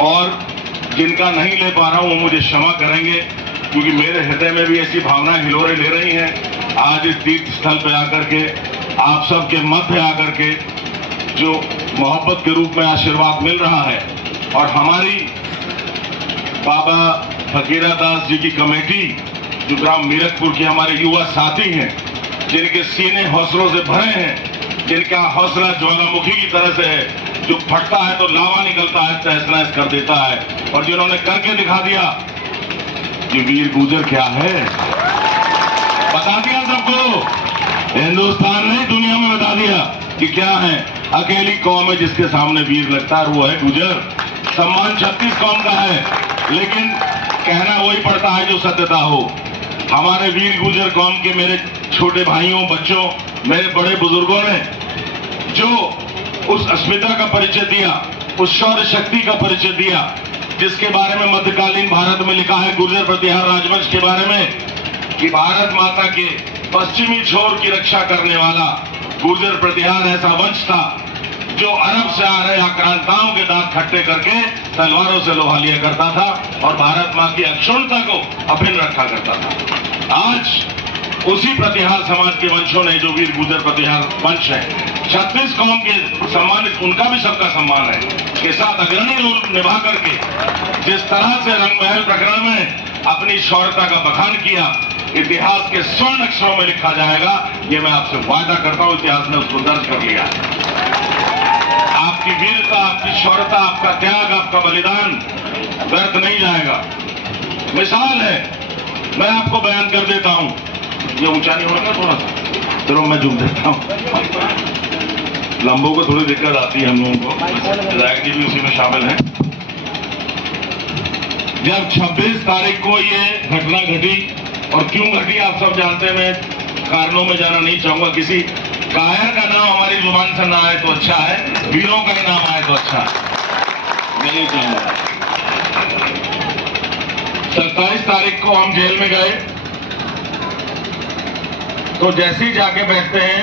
और जिनका नहीं ले पा रहा हूं वो मुझे क्षमा करेंगे, क्योंकि मेरे हृदय में भी ऐसी भावना हिलोरे ले रही हैं। आज इस तीर्थ स्थल पे आकर के, आप सबके मध्य आकर के जो मोहब्बत के रूप में आशीर्वाद मिल रहा है, और हमारी बाबा फकीरा दास जी की कमेटी जो ग्राम मीरकपुर के हमारे युवा साथी हैं, जिनके सीने हौसलों से भरे हैं, जिनका हौसला ज्वालामुखी की तरह से है, जो फटता है तो लावा निकलता है, तहस नहस कर देता है, और जिन्होंने करके दिखा दिया कि वीर गुर्जर क्या है, बता दिया सबको। हिंदुस्तान ने दुनिया में बता दिया कि क्या है। अकेली कौम है जिसके सामने वीर लगता है, वो है गुर्जर। सम्मान 36 कौम का है, लेकिन कहना वही पड़ता है जो सत्यता हो। हमारे वीर गुर्जर कौम के मेरे छोटे भाइयों, बच्चों, मेरे बड़े बुजुर्गों ने जो उस अस्मिता का परिचय दिया, उस शौर्य शक्ति का परिचय दिया, जिसके बारे में मध्यकालीन भारत में लिखा है गुर्जर प्रतिहार राजवंश के बारे में, कि भारत माता के पश्चिमी छोर की रक्षा करने वाला गुर्जर प्रतिहार ऐसा वंश था जो अरब से आ रहे आक्रांताओं के दांत खट्टे करके तलवारों से लोहा लिया करता था और भारत मां की अक्षुण्णता को अभिन्न रखा करता था। आज उसी प्रतिहार समाज के वंशों ने, जो वीर गुर्जर प्रतिहार वंश है, 36 कौम के सम्मानित, उनका भी सबका सम्मान है, के साथ अग्रणी रोल निभा करके जिस तरह से रंगमहल प्रकरण में अपनी शौर्यता का बखान किया, इतिहास के स्वर्ण अक्षरों में लिखा जाएगा, ये मैं आपसे वादा करता हूं। इतिहास ने उसको दर्ज कर लिया। आपकी वीरता, आपकी शौर्यता, आपका त्याग, आपका बलिदान व्यर्थ नहीं जाएगा। मिसाल है, मैं आपको बयान कर देता हूं। ये ऊंचा नहीं होगा थोड़ा सा, चलो मैं झुक देता हूं। लंबों को थोड़ी दिक्कत आती है हम लोगों को, विधायक जी भी उसी में शामिल हैं। जब 26 तारीख को ये घटना घटी, और क्यों घटी आप सब जानते हैं, मैं कारणों में जाना नहीं चाहूंगा। किसी कायर का नाम हमारी जुबान से ना आए तो अच्छा है, वीरों का ही नाम आए तो अच्छा है, मैं नहीं चाहूंगा। 27 तारीख को हम जेल में गए, तो जैसे ही जाके बैठते हैं,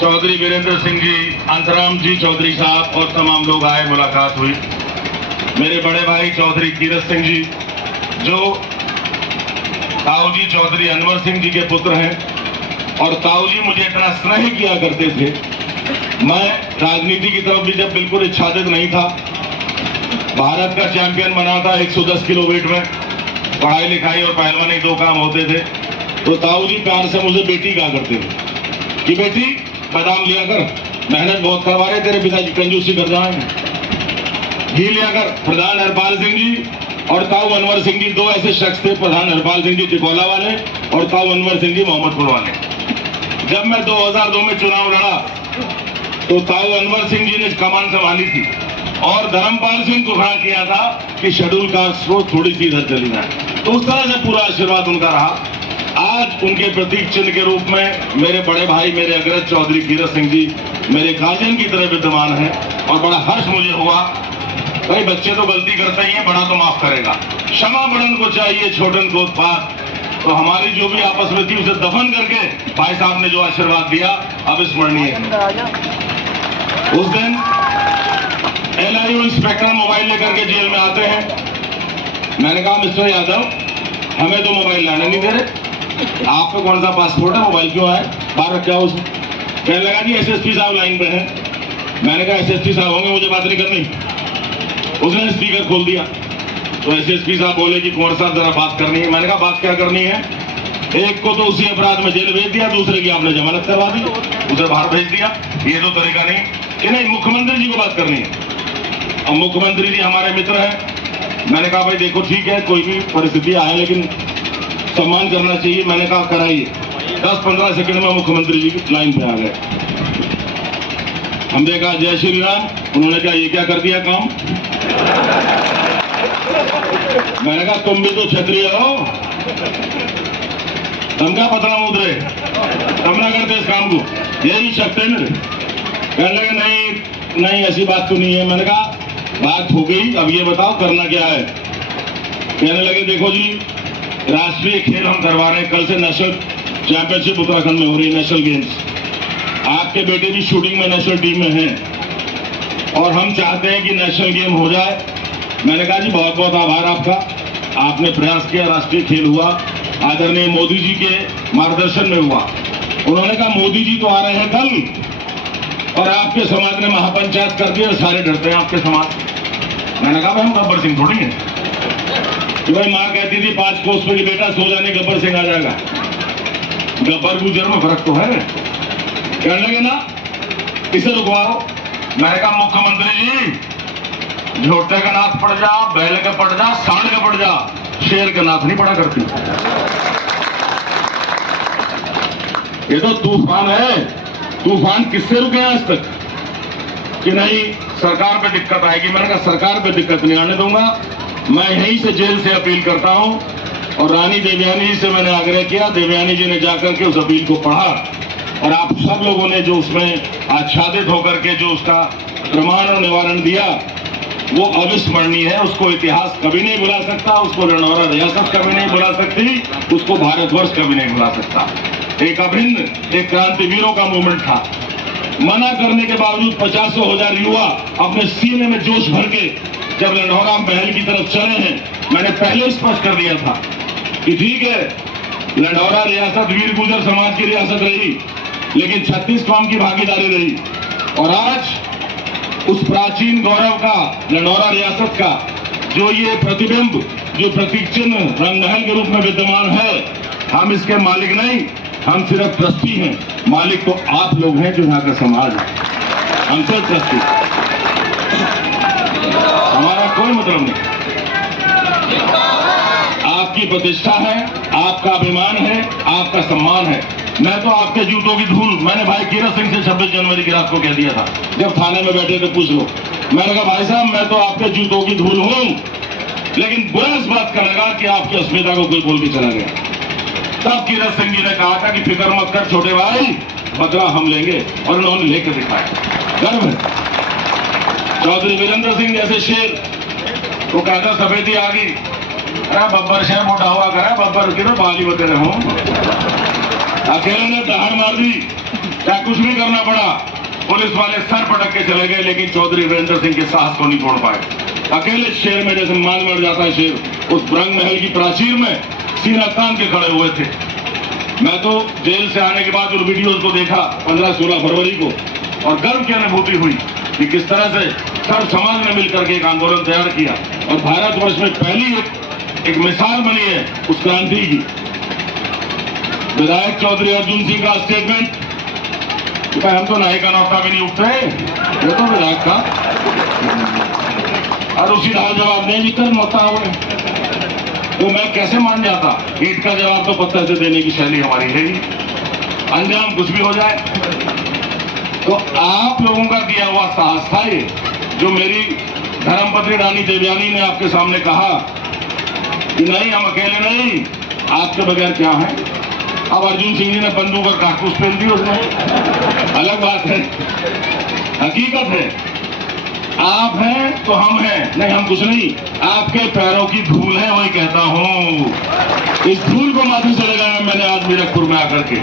चौधरी वीरेंद्र सिंह जी, अंतराम जी चौधरी साहब और तमाम लोग आए, मुलाकात हुई। मेरे बड़े भाई चौधरी कीरत सिंह जी, जो ताऊ जी चौधरी अनवर सिंह जी के पुत्र हैं, और ताऊ जी मुझे इतना स्नेह किया करते थे। मैं राजनीति की तरफ भी जब बिल्कुल इच्छादित नहीं था, भारत का चैंपियन बना था 110 किलो वेट में, पढ़ाई लिखाई और पहलवानी दो काम होते थे, तो ताऊ जी प्यार से मुझे बेटी कहा करते थे कि बेटी बादाम लिया कर, मेहनत बहुत करवा रहे, तेरे पिताजी कंजूसी कर जाएंगे। घी लिया कर। प्रधान हरपाल सिंह जी और ताऊ अनवर सिंह जी, दो ऐसे शख्स थे, प्रधान हरपाल सिंह जी तिकोला वाले और ताऊ अनवर सिंह जी मोहम्मदपुर वाले। जब मैं 2002 में चुनाव लड़ा, तो ताऊ अनवर सिंह जी ने कमान संभाली थी और धर्मपाल सिंह को खड़ा किया था कि शेड्यूल कास्ट को थोड़ी सी इधर चली जाए। तो उस तरह से पूरा आशीर्वाद उनका रहा। आज उनके प्रतीक चिन्ह के रूप में मेरे बड़े भाई, मेरे अग्रज चौधरी कीरत सिंह जी मेरे गार्जियन की तरह विद्यमान है, और बड़ा हर्ष मुझे हुआ। भाई बच्चे तो गलती करते ही हैं, बड़ा तो माफ करेगा। क्षमा बड़न को चाहिए, छोटन को उत्पात। तो हमारी जो भी आपस में थी उसे दफन करके भाई साहब ने जो आशीर्वाद दिया, अविस्मरणीय है। उस दिन LIU इंस्पेक्टर मोबाइल लेकर के जेल में आते हैं। मैंने कहा मिस्टर यादव, हमें तो मोबाइल लाने नहीं दे रहे, आप पे कौन सा पासपोर्ट है, मोबाइल क्यों है, बाहर रखा हो उसमें। कहने लगा जी SSP साहब लाइन पे हैं। मैंने कहा SSP साहब होंगे, मुझे बात नहीं करनी। उसने स्पीकर खोल दिया, तो SSP साहब बोले कि कुंवर साहब जरा बात करनी है। मैंने कहा बात क्या करनी है। एक को तो उसी अपराध में जेल भेज दिया, दूसरे की आपने जमानत करवा दी, उसे बाहर भेज दिया। ये तो तरीका नहीं कि नहीं, मुख्यमंत्री जी को बात करनी है। और मुख्यमंत्री जी हमारे मित्र हैं। मैंने कहा भाई देखो ठीक है, कोई भी परिस्थिति आए लेकिन सम्मान करना चाहिए। मैंने कहा कराइए। 10-15 सेकंड में मुख्यमंत्री जी की लाइन पे आ गए। हमने कहा जय श्री राम। उन्होंने कहा ये क्या कर दिया काम। मैंने कहा तुम भी तो क्षत्रिय हो, तुम क्या पतला उतरे, तुम ना करते इस काम को, यही शब्द है मेरे। कहने लगे नहीं नहीं ऐसी बात तो नहीं है। मैंने कहा बात हो गई, अब ये बताओ करना क्या है। कहने लगे देखो जी, राष्ट्रीय खेल हम करवा रहे हैं, कल से नेशनल चैंपियनशिप उत्तराखंड में हो रही है, नेशनल गेम्स। आपके बेटे भी शूटिंग में नेशनल टीम में हैं, और हम चाहते हैं कि नेशनल गेम हो जाए। मैंने कहा जी बहुत बहुत आभार आपका, आपने प्रयास किया, राष्ट्रीय खेल हुआ, आदरणीय मोदी जी के मार्गदर्शन में हुआ। उन्होंने कहा मोदी जी तो आ रहे हैं कल और आपके समाज ने महापंचायत कर दिया, सारे डरते हैं आपके समाज। मैंने कहा भाई हम गब्बर सिंह थोड़ी हैं कि भाई माँ कहती थी 5 कोस पे बेटा सो जाने गब्बर सिंह आ जाएगा। गब्बर गुजर में फर्क तो है, कहने लगे ना इसे रुकवाओ। मैंने कहा मुख्यमंत्री जी झोटे का नाथ पड़ जा, बैल का पड़ जा, सांड का पड़ जा, शेर का नाथ नहीं पड़ा करती। ये तो तूफान है, तूफान किससे रुके आज तक कि नहीं सरकार पे दिक्कत आएगी। मैंने कहा सरकार पे दिक्कत नहीं आने दूंगा, मैं यहीं से जेल से अपील करता हूं। और रानी देवयानी जी से मैंने आग्रह किया, देवयानी जी ने जाकर के उस अपील को पढ़ा और आप सब लोगों ने जो उसमें आच्छादित होकर के जो उसका प्रमाण और निवारण दिया वो अविस्मरणीय है। उसको इतिहास कभी नहीं भुला सकता, उसको लंढौरा रियासत कभी नहीं भुला सकती, उसको भारतवर्ष कभी नहीं भुला सकता। एक अभिन्न, एक क्रांतिवीरों का मूवमेंट था। मना करने के बावजूद 50,000 युवा अपने सीने में जोश भर के जब लंढौरा महल की तरफ चले हैं, मैंने पहले स्पष्ट कर दिया था कि ठीक है लंढौरा रियासत वीर गुर्जर समाज की रियासत रही, लेकिन 36 कौम की भागीदारी रही। और आज उस प्राचीन गौरव का, लंढौरा रियासत का जो ये प्रतिबिंब, जो प्रतीक चिन्ह रंगमहल के रूप में विद्यमान है, हम इसके मालिक नहीं, हम सिर्फ ट्रस्टी हैं। मालिक तो आप लोग हैं जो यहाँ का समाज है, हम सिर्फ ट्रस्टी, हमारा कोई मतलब नहीं। आपकी प्रतिष्ठा है, आपका अभिमान है, आपका सम्मान है। मैं तो आपके जूतों की धूल, मैंने भाई कीरत सिंह से 26 जनवरी की रात को कह दिया था, जब थाने में बैठे थे पूछ लो। मैंने कहा भाई साहब मैं तो आपके जूतों की धूल हूं, लेकिन बुरा इस बात का लगा कि आपकी अस्मिता को कोई बोल के चला गया। तब कीरत सिंह जी ने कहा था कि फिक्र मत कर छोटे भाई, बदला हम लेंगे, और उन्होंने लेकर दिखाया। गर्व है। चौधरी वीरेंद्र सिंह जैसे शेर, वो कहता सफेदी आ गई, अरे बब्बर शेर मोटा हुआ करे, बब्बर की तो बाली बते रहे हों। अकेले ने दहाड़ मार दी, क्या कुछ नहीं करना पड़ा, पुलिस वाले सर पटक के चले गए, लेकिन चौधरी वीरेंद्र सिंह के साहस को नहीं तोड़ पाए। अकेले शेर में जैसे मान मर जाता है शेर, उस रंग महल की प्राचीर में सीना तान के खड़े हुए थे। मैं तो जेल से आने के बाद उन वीडियोज को देखा 15-16 फरवरी को, और गर्व की अनुभूति हुई कि किस तरह से सब समाज ने मिलकर के एक आंदोलन तैयार किया और भारतवर्ष में पहली एक मिसाल बनी है उस क्रांति की। विधायक चौधरी अर्जुन सिंह का स्टेटमेंट कि भाई हम तो नाई का नौका भी नहीं उठते, ये तो विधायक का, और उसी ढाल जवाब दें जितना नौता हुए, तो मैं कैसे मान जाता। ईंट का जवाब तो पत्थर से देने की शैली हमारी है ही, अंजाम कुछ भी हो जाए। तो आप लोगों का दिया हुआ साहस था ये, जो मेरी धर्मपत्नी रानी देवयानी ने आपके सामने कहा कि नहीं हम अकेले नहीं, आपके बगैर क्या है। अब अर्जुन सिंह जी ने बंदूक और कारतूस पहन दी उसने, अलग बात है, हकीकत है। आप हैं तो हम हैं, नहीं हम कुछ नहीं, आपके पैरों की धूल है, वही कहता हूं। इस धूल को माथे से लगाया मैंने आज मीरकपुर में आकर के,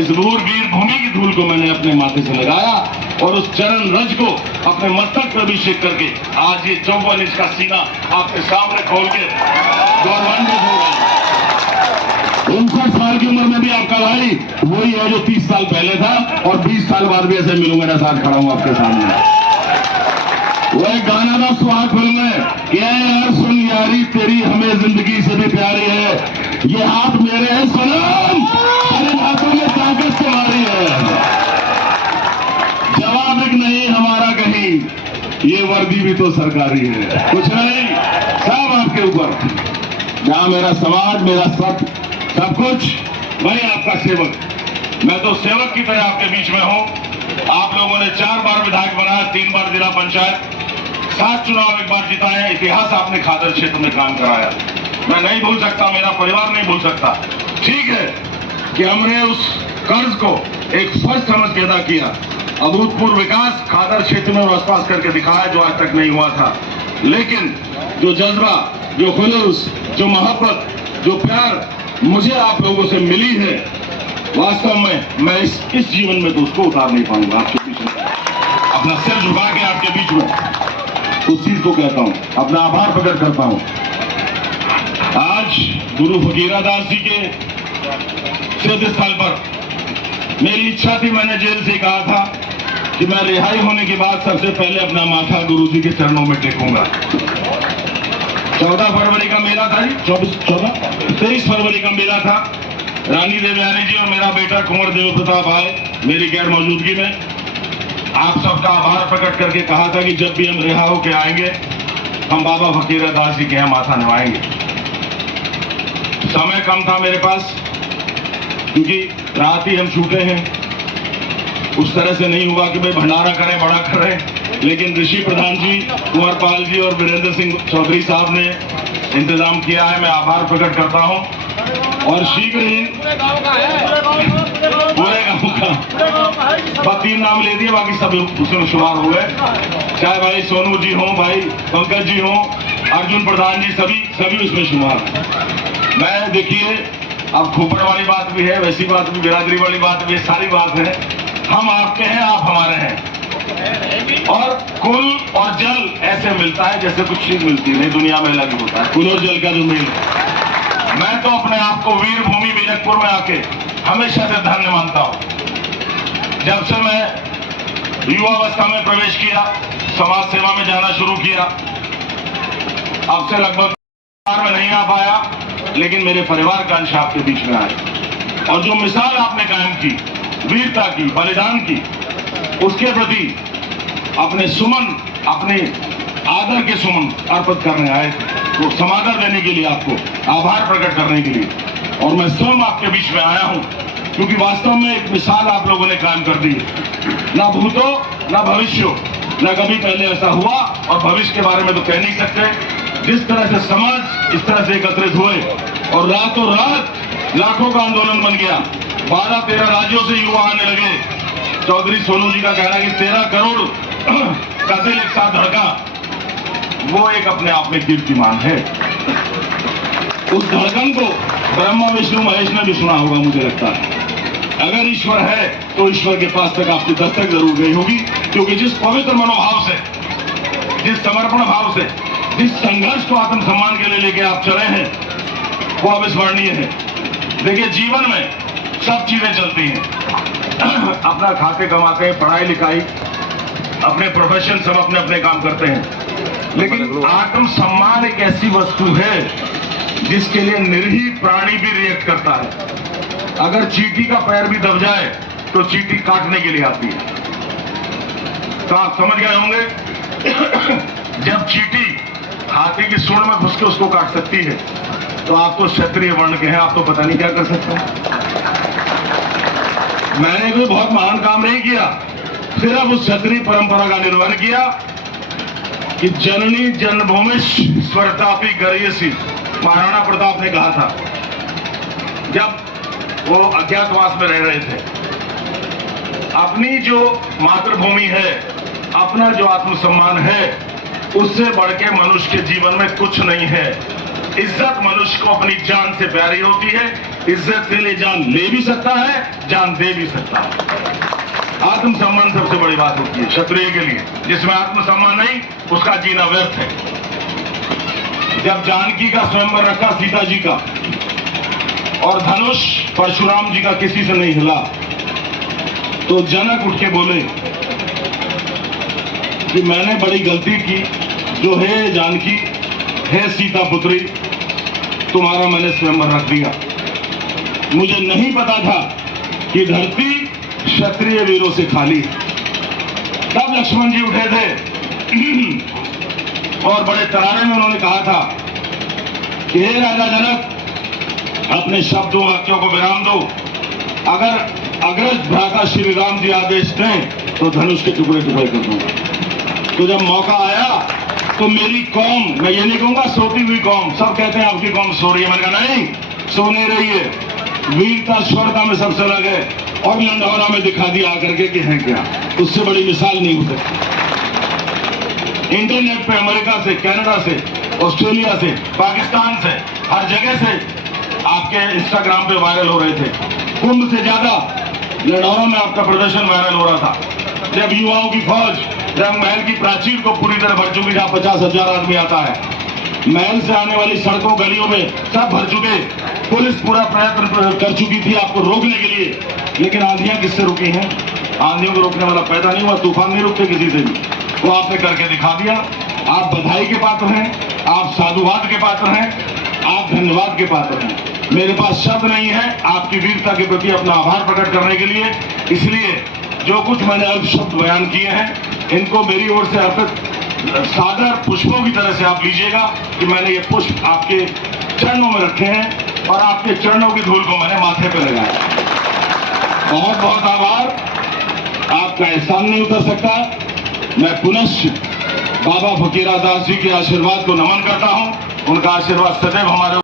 इस वीर भूमि की धूल को मैंने अपने माथे से लगाया और उस चरण रज को अपने मस्तक पर अभिषेक करके आज ये 54 इंच का सीना आपके सामने खोल के गौरवान्वित हो गया। 59 साल की उम्र में भी आपका भाई वही है जो 30 साल पहले था, और 20 साल बाद भी ऐसे मिलूंगा ना, साथ खड़ा हूं आपके सामने। वो एक गाना था सुहाग फिल्म में, क्या यार सुन यारी तेरी हमें जिंदगी से भी प्यारी है, ये हाथ मेरे हैं सनम, तेरे हाथों में ताकत तुम्हारी है। जवाब एक नहीं हमारा कहीं, ये वर्दी भी तो सरकारी है, कुछ नहीं, सब आपके ऊपर। जहां मेरा समाज, मेरा सब कुछ, वही आपका सेवक। मैं तो सेवक की तरह आपके बीच में हूं। आप लोगों ने 4 बार विधायक बनाया, 3 बार जिला पंचायत, 7 चुनाव एक बार जिताए, इतिहास आपने खादर क्षेत्र में काम कराया। मैं नहीं भूल सकता, मेरा परिवार नहीं भूल सकता। ठीक है कि हमने उस कर्ज को एक फर्ज समझ के अदा किया, अभूतपूर्व विकास खादर क्षेत्र में और आसपास करके दिखाया जो आज तक नहीं हुआ था। लेकिन जो जज्बा, जो खुलूस, जो मोहब्बत, जो प्यार मुझे आप लोगों से मिली है, वास्तव में मैं इस जीवन में तो उसको उतार नहीं पाऊंगा आपके पीछे। अपना सिर झुका के आपके बीच में उस चीज को कहता हूं, अपना आभार प्रकट करता हूं। आज गुरु फकीरादास जी के सिद्ध स्थल पर मेरी इच्छा थी, मैंने जेल से कहा था कि मैं रिहाई होने के बाद सबसे पहले अपना माथा गुरु जी के चरणों में टेकूंगा। 14 फरवरी का मेला था जी, 23 फरवरी का मेला था। रानी देवयानी जी और मेरा बेटा कुंवर देव प्रताप आए मेरी गैर मौजूदगी में। आप सबका आभार प्रकट करके कहा था कि जब भी हम रिहा होके आएंगे हम बाबा फकीरादास जी के यहाँ माथा नवाएंगे। समय कम था मेरे पास क्योंकि रात ही हम छूटे हैं, उस तरह से नहीं हुआ कि भाई भंडारा करें, बड़ा करें, लेकिन ऋषि प्रधान जी, कुंवर पाल जी और वीरेंद्र सिंह चौधरी साहब ने इंतजाम किया है। मैं आभार प्रकट करता हूं और शीघ्र ही पूरे गांव का बस 3 नाम ले दिए, बाकी सब उसमें शुमार हो गए, चाहे भाई सोनू जी हो, भाई पंकज जी हो, अर्जुन प्रधान जी, सभी उसमें शुमार। मैं देखिए, अब खोपड़ वाली बात भी है, वैसी बात भी, बिरादरी वाली बात भी है, सारी बात है। हम आपके हैं, आप हमारे हैं। और कुल और जल ऐसे मिलता है जैसे कुछ चीज मिलती नहीं दुनिया में अलग होता है, कुल और जल का जो मेल। मैं तो अपने आप को वीर भूमि बीरकपुर में आके हमेशा से धन्य मानता हूं। जब से मैं युवावस्था में प्रवेश किया, समाज सेवा में जाना शुरू किया, अब से लगभग में नहीं आ पाया, लेकिन मेरे परिवार का अंश आपके बीच में आया। और जो मिसाल आपने कायम की, वीरता की, बलिदान की, उसके प्रति अपने सुमन, अपने आदर के सुमन अर्पित करने आए थे, तो समादर देने के लिए, आपको आभार प्रकट करने के लिए। और मैं स्वयं आपके बीच में आया हूं क्योंकि वास्तव में एक मिसाल आप लोगों ने कायम कर दी है। ना भूतो ना भविष्य, ना कभी पहले ऐसा हुआ और भविष्य के बारे में तो कह नहीं सकते। जिस तरह से समाज इस तरह से एकत्रित हुए और रातों रात लाखों का आंदोलन बन गया, 12-13 राज्यों से युवा आने लगे। चौधरी सोनू जी का कहना कि 13 करोड़ का दिल एक साथ धड़का, वो एक अपने आप में कीर्तिमान है। उस धड़कन को ब्रह्मा विष्णु महेश ने भी सुना होगा, मुझे लगता है। अगर ईश्वर है तो ईश्वर के पास तक आपकी दस्तक जरूर गई होगी, क्योंकि जिस पवित्र मनोभाव से, जिस समर्पण भाव से, जिस संघर्ष को आत्मसम्मान के लिए लेके आप चले हैं, वो अविस्मरणीय है। देखिए, जीवन में सब चीजें चलती हैं, अपना खाते कमाते हैं, पढ़ाई लिखाई, अपने प्रोफेशन, सब अपने अपने काम करते हैं, लेकिन आत्मसम्मान एक ऐसी वस्तु है जिसके लिए निरीह प्राणी भी रिएक्ट करता है। अगर चींटी का पैर भी दब जाए तो चींटी काटने के लिए आती है। तो आप समझ गए होंगे, जब चींटी हाथी की सूंड में घुस के उसको काट सकती है, तो आप तो क्षत्रिय वर्ण के हैं, आप तो पता नहीं क्या कर सकते हैं। मैंने कोई बहुत महान काम नहीं किया, सिर्फ उस क्षत्रिय परंपरा का निर्वहन किया कि जननी जन्मभूमि स्वरतापी गरीयसी, महाराणा प्रताप ने कहा था जब वो अज्ञातवास में रह रहे थे। अपनी जो मातृभूमि है, अपना जो आत्मसम्मान है, उससे बढ़ के मनुष्य के जीवन में कुछ नहीं है। इज्जत मनुष्य को अपनी जान से प्यारी होती है। इज्जत के लिए जान ले भी सकता है, जान दे भी सकता है। आत्मसम्मान सबसे बड़ी बात होती है क्षत्रिय के लिए। जिसमें आत्मसम्मान नहीं, उसका जीना व्यर्थ है। जब जानकी का स्वयंवर रखा सीता जी का, और धनुष परशुराम जी का किसी से नहीं हिला, तो जनक उठ के बोले कि मैंने बड़ी गलती की, जो है जानकी, है सीता पुत्री, तुम्हारा मैंने स्वयंवर रख दिया। मुझे नहीं पता था कि धरती क्षत्रिय वीरों से खाली। तब लक्ष्मण जी उठे थे और बड़े तरारे में उन्होंने कहा था कि हे राजा जनक, अपने शब्दों वाक्यों को विराम दो। अगर अग्रज भ्राता श्री राम जी आदेश दें तो धनुष के टुकड़े टुकड़े कर दूंगा। तो जब मौका आया तो मेरी कौम, मैं ये नहीं कहूंगा सोती हुई कौम, सब कहते हैं आपकी कौम सो रही है, मैंने कहा नहीं, सो नहीं रही है। वीरता शौर्यता में सबसे अलग है, और लंढौरा में दिखा दिया आकर के कि है क्या, उससे बड़ी मिसाल नहीं हो सकती। इंटरनेट पे अमेरिका से, कनाडा से, ऑस्ट्रेलिया से, पाकिस्तान से, हर जगह से आपके इंस्टाग्राम पे वायरल हो रहे थे। कुंभ से ज्यादा लंढौरा में आपका प्रदर्शन वायरल हो रहा था, जब युवाओं की फौज रंग महल की प्राचीर को पूरी तरह भर चुकी, जहां 50,000 आदमी आता है। महल से आने वाली सड़कों गलियों में सब भर चुके। पुलिस पूरा प्रयत्न कर चुकी थी आपको रोकने के लिए, लेकिन आंधियां किससे रुकी हैं? आंधियों को रोकने वाला पैदा नहीं हुआ, तूफान नहीं रुकते किसी से भी। वो आपने करके दिखा दिया। आप बधाई के पात्र हैं, आप साधुवाद के पात्र हैं, आप धन्यवाद के पात्र हैं। मेरे पास शब्द नहीं है आपकी वीरता के प्रति अपना आभार प्रकट करने के लिए। इसलिए जो कुछ मैंने अल्प शब्द बयान किए हैं, इनको मेरी ओर से अर्पित सादर पुष्पों की तरह से आप लीजिएगा कि मैंने ये पुष्प आपके चरणों में रखे हैं और आपके चरणों की धूल को मैंने माथे पर लगाया। बहुत बहुत आभार। आपका एहसान नहीं उतर सकता। मैं पुनश्च बाबा फकीरा दास जी के आशीर्वाद को नमन करता हूं। उनका आशीर्वाद सदैव हमारे